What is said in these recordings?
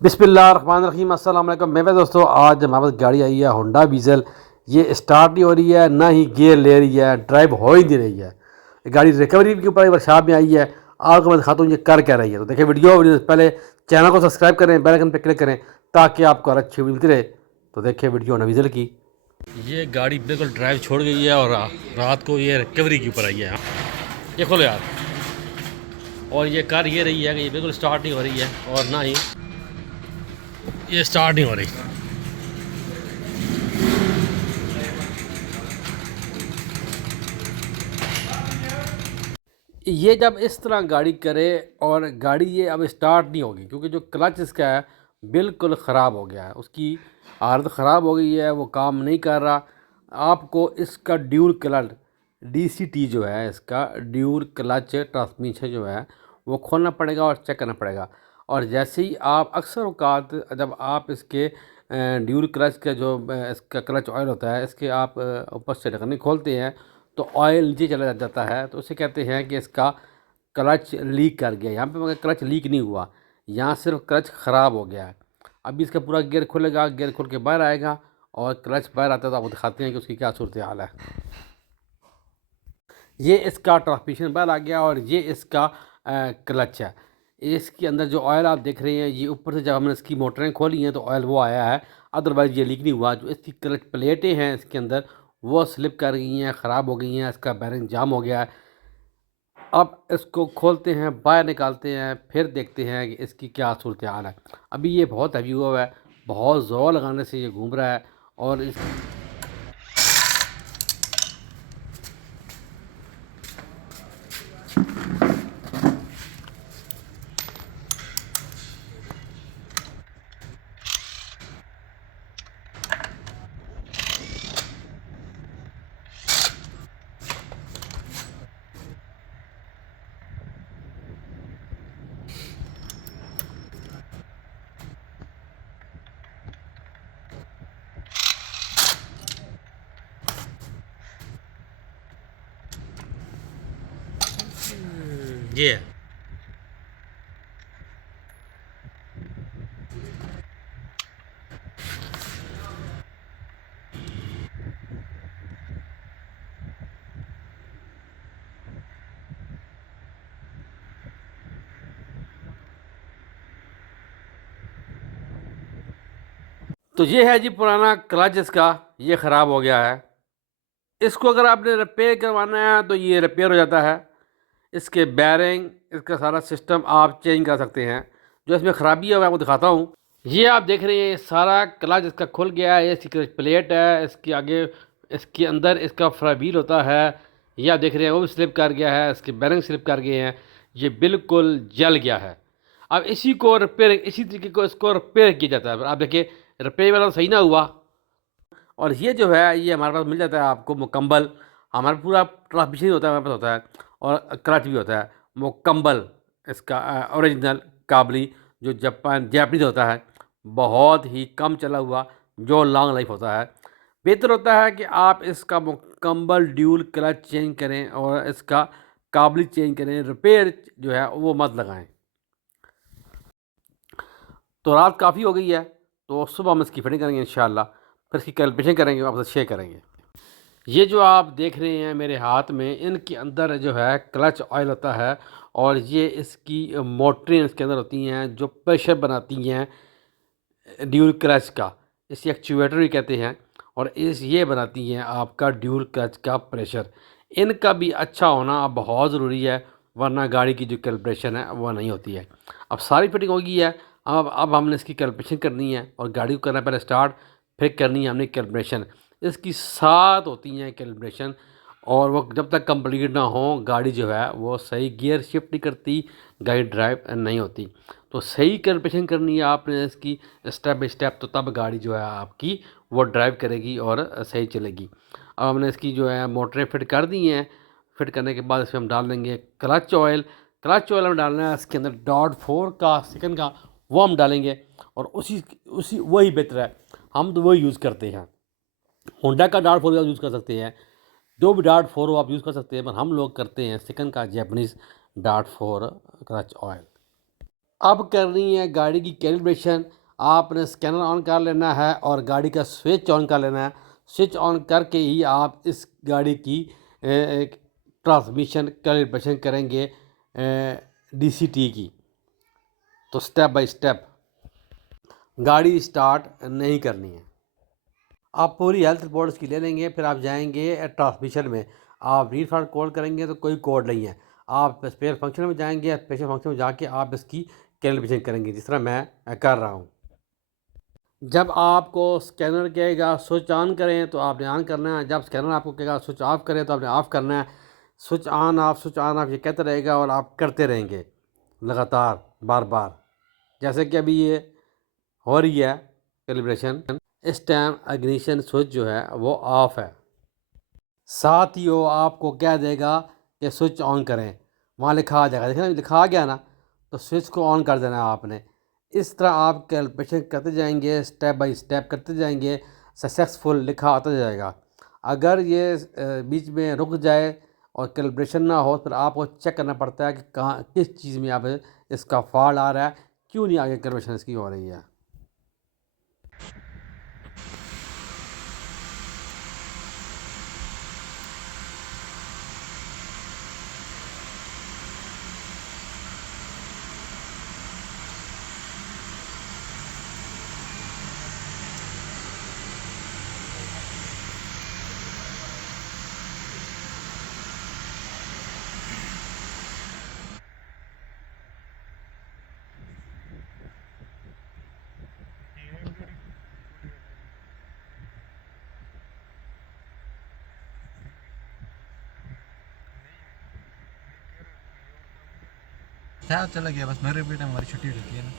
बिस्मिल्लाहिर्रहमानिर्रहीम, अस्सलाम वालेकुम। मेरे दोस्तों, आज हमारे पास गाड़ी आई है होंडा वीज़ल। ये स्टार्ट नहीं हो रही है, ना ही गियर ले रही है, ड्राइव हो ही नहीं रही है। गाड़ी रिकवरी के ऊपर वर्कशॉप में आई है। आपको मैं दिखाता हूँ ये कर क्या रही है। तो देखिए वीडियो से पहले चैनल को सब्सक्राइब करें, बेल आइकन पर क्लिक करें ताकि आपको हर अच्छी वीडियो मिलती रहे। तो देखिए वीडियो होंडा वीज़ल की। ये गाड़ी बिल्कुल ड्राइव छोड़ गई है और रात को ये रिकवरी के ऊपर आई है। ये खोलो यार। और ये कर ये रही है कि ये बिल्कुल स्टार्ट नहीं हो रही है और ना ही ये स्टार्ट नहीं हो रही। ये जब इस तरह गाड़ी करे और गाड़ी ये अब स्टार्ट नहीं होगी क्योंकि जो क्लच इसका है बिल्कुल ख़राब हो गया है, उसकी हालत ख़राब हो गई है, वो काम नहीं कर रहा। आपको इसका ड्यूल क्लच DCT जो है, इसका ड्यूल क्लच ट्रांसमिशन जो है वो खोलना पड़ेगा और चेक करना पड़ेगा। और जैसे ही आप अक्सर औकात जब आप इसके ड्यूल क्लच का जो इसका क्लच ऑयल होता है, इसके आप ऊपर से ढक्कन खोलते हैं तो ऑयल नीचे चला जाता है, तो उसे कहते हैं कि इसका क्लच लीक कर गया। यहाँ पे मगर क्लच लीक नहीं हुआ, यहाँ सिर्फ क्लच ख़राब हो गया है। अभी इसका पूरा गियर खुलेगा, गियर खोल के बाहर आएगा और क्लच बाहर आता है तो आपको दिखाते हैं कि उसकी क्या सूरत हाल है। ये इसका ट्रांसमिशन बाहर आ गया और ये इसका क्लच है। इसके अंदर जो ऑयल आप देख रहे हैं, ये ऊपर से जब हमने इसकी मोटरें खोली हैं तो ऑयल वो आया है, अदरवाइज़ ये लीक नहीं हुआ। जो इसकी क्लच प्लेटें हैं इसके अंदर वो स्लिप कर गई हैं, ख़राब हो गई हैं, इसका बैरिंग जाम हो गया है। अब इसको खोलते हैं, बाहर निकालते हैं, फिर देखते हैं कि इसकी क्या सूरत हाल है। अभी ये बहुत हैवी हुआ है, बहुत ज़ोर लगाने से ये घूम रहा है और इस ये है। तो ये है जी पुराना क्लच, इसका ये ख़राब हो गया है। इसको अगर आपने रिपेयर करवाना है तो ये रिपेयर हो जाता है। इसके बैरिंग, इसका सारा सिस्टम आप चेंज कर सकते हैं। जो इसमें ख़राबी है मैं आपको दिखाता हूँ। ये आप देख रहे हैं, ये सारा क्लच इसका खुल गया है। ये इसकी क्लच प्लेट है, इसके आगे इसके अंदर इसका फ्रावील होता है, ये आप देख रहे हैं वो भी स्लिप कर गया है, इसके बैरिंग स्लिप कर गए हैं, ये बिल्कुल जल गया है। अब इसी को रिपेयर, इसी तरीके को इसको रिपेयर किया जाता है। आप देखिए रिपेयर वाला सही ना हुआ। और ये जो है ये हमारे पास मिल जाता है आपको मुकम्मल। हमारा पूरा ट्रांसमिशन होता है, हमारे पास होता है और क्लच भी होता है मुकम्मल। इसका ओरिजिनल काबली जो जैपनीज़ होता है, बहुत ही कम चला हुआ, जो लॉन्ग लाइफ होता है। बेहतर होता है कि आप इसका मुकम्मल ड्यूल क्लच चेंज करें और इसका काबली चेंज करें, रिपेयर जो है वो मत लगाएं। तो रात काफ़ी हो गई है, तो सुबह हम इसकी फिटिंग करेंगे इंशाल्लाह, फिर इसकी कैलिब्रेशन करेंगे, आपसे शेयर करेंगे। ये जो आप देख रहे हैं मेरे हाथ में, इनके अंदर जो है क्लच ऑयल होता है और ये इसकी मोटरें इसके अंदर होती हैं जो प्रेशर बनाती हैं ड्यूल क्लच का। इसे एक्चुएटर भी कहते हैं और इस ये बनाती हैं आपका ड्यूल क्लच का प्रेशर। इनका भी अच्छा होना अब बहुत ज़रूरी है, वरना गाड़ी की जो कैलिब्रेशन है वो नहीं होती है। अब सारी फिटिंग हो गई है। अब हमने इसकी कैलिब्रेशन करनी है और गाड़ी को करना है पहले स्टार्ट, फिर करनी है हमने कैलिब्रेशन। इसकी 7 होती हैं कैलिब्रेशन और वो जब तक कंप्लीट ना हो गाड़ी जो है वो सही गियर शिफ्ट नहीं करती, गाड़ी ड्राइव नहीं होती। तो सही कैलिब्रेशन करनी है आपने इसकी स्टेप बाय स्टेप, तो तब गाड़ी जो है आपकी वो ड्राइव करेगी और सही चलेगी। अब हमने इसकी जो है मोटरें फिट कर दी हैं। फिट करने के बाद इसमें हम डाल देंगे क्लच ऑयल। क्लच ऑयल हमें डालना है इसके अंदर .4 का सेकंड का, वो हम डालेंगे और उसी उसी वही बेहतर है, हम तो वही यूज़ करते हैं। होंडा का .4 यूज़ कर सकते हैं, जो भी .4 हो आप यूज़ कर सकते हैं, पर हम लोग करते हैं सेकंड का जैपनीज़ .4 क्लच ऑयल। अब करनी है गाड़ी की कैलिब्रेशन। आपने स्कैनर ऑन कर लेना है और गाड़ी का स्विच ऑन कर लेना है। स्विच ऑन करके ही आप इस गाड़ी की ट्रांसमिशन कैलिब्रेशन करेंगे डीसीटी की। तो स्टेप बाय स्टेप गाड़ी स्टार्ट नहीं करनी है। आप पूरी हेल्थ रिपोर्ट इसकी ले लेंगे, फिर आप जाएंगे ट्रांसमिशन में। आप रीफंड कॉल करेंगे तो कोई कोड नहीं है। आप स्पेशल फंक्शन में जाएंगे, स्पेशल फंक्शन में जाके आप इसकी कैलिब्रेशन करेंगे जिस तरह मैं कर रहा हूँ। जब आपको स्कैनर कहेगा स्विच ऑन करें तो आपने ऑन करना है। जब स्कैनर आपको कहेगा स्विच ऑफ करें तो आपने ऑफ़ करना है। स्विच ऑन ऑफ ये कहते रहेगा और आप करते रहेंगे लगातार बार बार। जैसे कि अभी ये हो रही है कैलिब्रेशन। इस टाइम इग्निशन स्विच जो है वो ऑफ है। साथ ही वो आपको कह देगा कि स्विच ऑन करें, वहाँ लिखा आ जाएगा। देखना लिखा आ गया ना, तो स्विच को ऑन कर देना है आपने। इस तरह आप कैलिब्रेशन करते जाएंगे, स्टेप बाय स्टेप करते जाएंगे, सक्सेसफुल लिखा आता जाएगा। अगर ये बीच में रुक जाए और कैलिब्रेशन ना हो, फिर आपको चेक करना पड़ता है कि कहाँ किस चीज़ में अब इसका फॉल्ट आ रहा है, क्यों नहीं आगे कैलिब्रेशन इसकी हो रही है। क्या चला गया बस मेरे भी टाइम हमारी छुट्टी रहती है ना।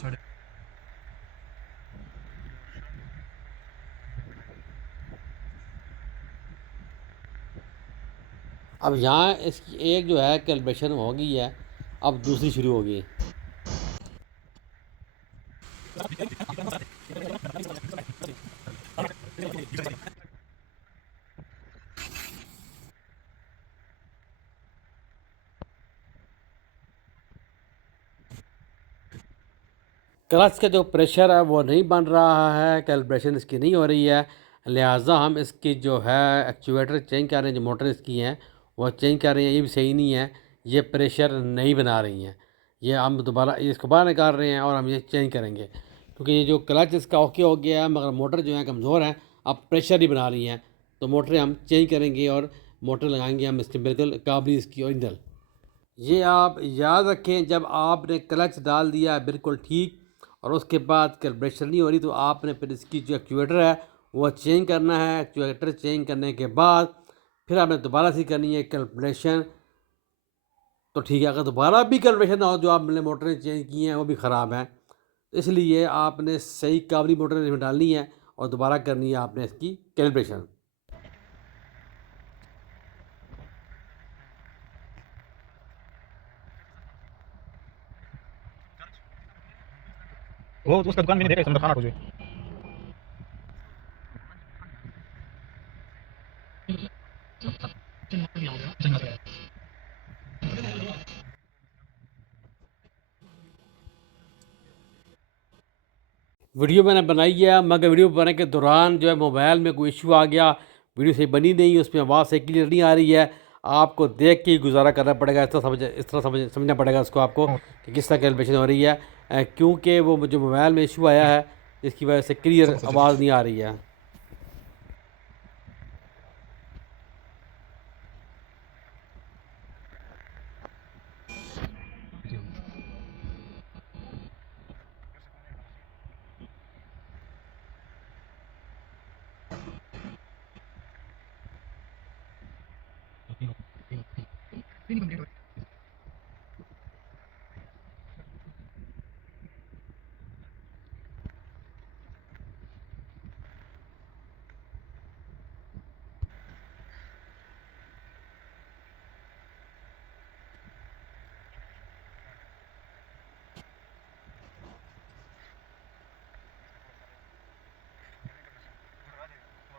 छोड़ अब यहाँ इसकी एक जो है कैलिब्रेशन हो गई है, अब दूसरी शुरू हो गई। क्लच का जो प्रेशर है वो नहीं बन रहा है, कैलिब्रेशन इसकी नहीं हो रही है। लिहाजा हम इसकी जो है एक्चुएटर चेंज कर रहे हैं। जो मोटर इसकी हैं वो चेंज कर रहे हैं, ये भी सही नहीं है। ये प्रेशर नहीं बना रही हैं। ये हम दोबारा इसको बाहर निकाल रहे हैं और हम ये चेंज करेंगे, क्योंकि ये जो क्लच इसका ओके हो गया है, मगर मोटर जो है कमज़ोर है, अब प्रेशर नहीं बना रही हैं। तो मोटरें हम चेंज करेंगे और मोटर लगाएंगे हम इसकी बिल्कुल काबली इसकी ओरिजिनल। ये आप याद रखें, जब आपने क्लच डाल दिया बिल्कुल ठीक और उसके बाद कैलिब्रेशन नहीं हो रही, तो आपने फिर इसकी जो एक्चुएटर है वो चेंज करना है। एक्चुएटर चेंज करने के बाद फिर आपने दोबारा से करनी है कैलिब्रेशन। तो ठीक है, अगर दोबारा भी कैलिब्रेशन ना हो, जो आपने मोटरें चेंज की हैं वो भी ख़राब हैं, इसलिए आपने सही काबली मोटर इसमें डालनी है और दोबारा करनी है आपने इसकी कैलिब्रेशन। वो तो उसका दुकान मैंने देखा इसमें खाना तुझे। वीडियो मैंने बनाई है, मगर वीडियो बनाने के दौरान जो है मोबाइल में कोई इशू आ गया, वीडियो सही बनी नहीं, उसमें आवाज़ सही क्लियर नहीं आ रही है। आपको देख के ही गुजारा करना पड़ेगा, इस तरह समझना पड़ेगा उसको आपको कि किस तरह कैलिब्रेशन हो रही है। क्योंकि वो जो मोबाइल में इशू आया है, इसकी वजह से क्लियर आवाज़ नहीं आ रही है।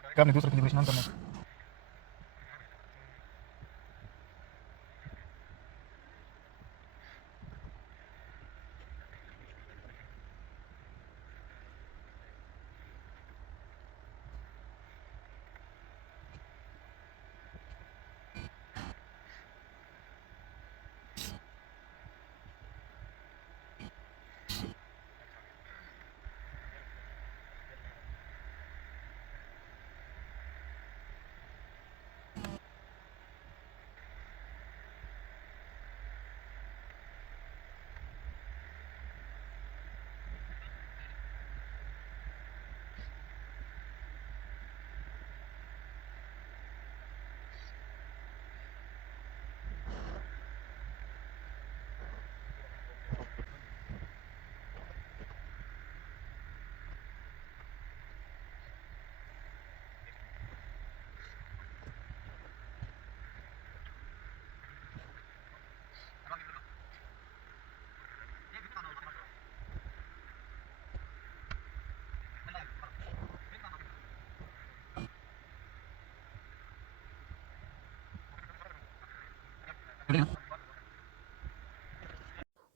क्या आपने दूसरा कैलिब्रेशन ऑन करना है?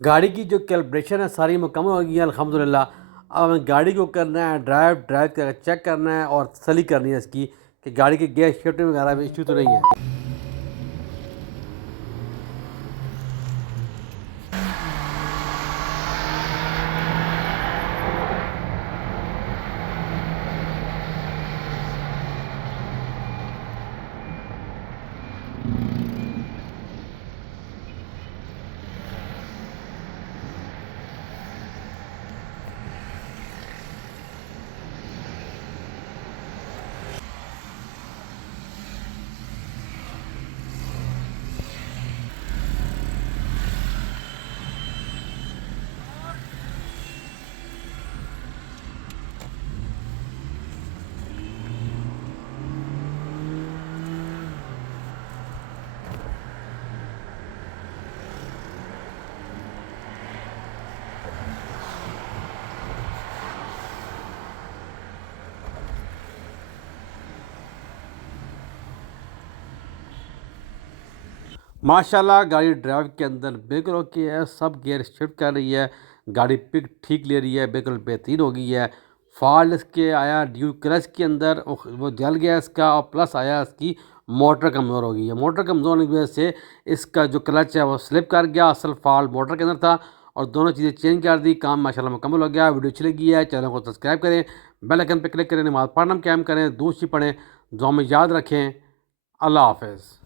गाड़ी की जो कैलिब्रेशन है सारी मुकम्मल हो गई है अल्हम्दुलिल्लाह। अब हमें गाड़ी को करना है ड्राइव करके चेक करना है और तसल्ली करनी है इसकी कि गाड़ी के गियर शिफ्टिंग वगैरह में इशू तो नहीं है। माशाल्लाह गाड़ी ड्राइव के अंदर बिल्कुल ओके है, सब गियर शिफ्ट कर रही है, गाड़ी पिक ठीक ले रही है, बिल्कुल बेहतरीन हो गई है। फॉल्ट इसके आया ड्यू क्लच के अंदर वो जल गया इसका, और प्लस आया इसकी मोटर कमज़ोर हो गई है। मोटर कमज़ोर होने की वजह से इसका जो क्लच है वो स्लिप कर गया, असल फॉल्ट मोटर के अंदर था, और दोनों चीज़ें चेंज कर दी। काम माशाल्लाह मुकम्मल हो गया। वीडियो अच्छी लगी है चैनल को सब्सक्राइब करें, बेल आइकन पर क्लिक करें, नमाज़ पढ़ना कैम करें, दूसरी पढ़ें, दुआ में याद रखें। अल्लाह हाफ़िज़।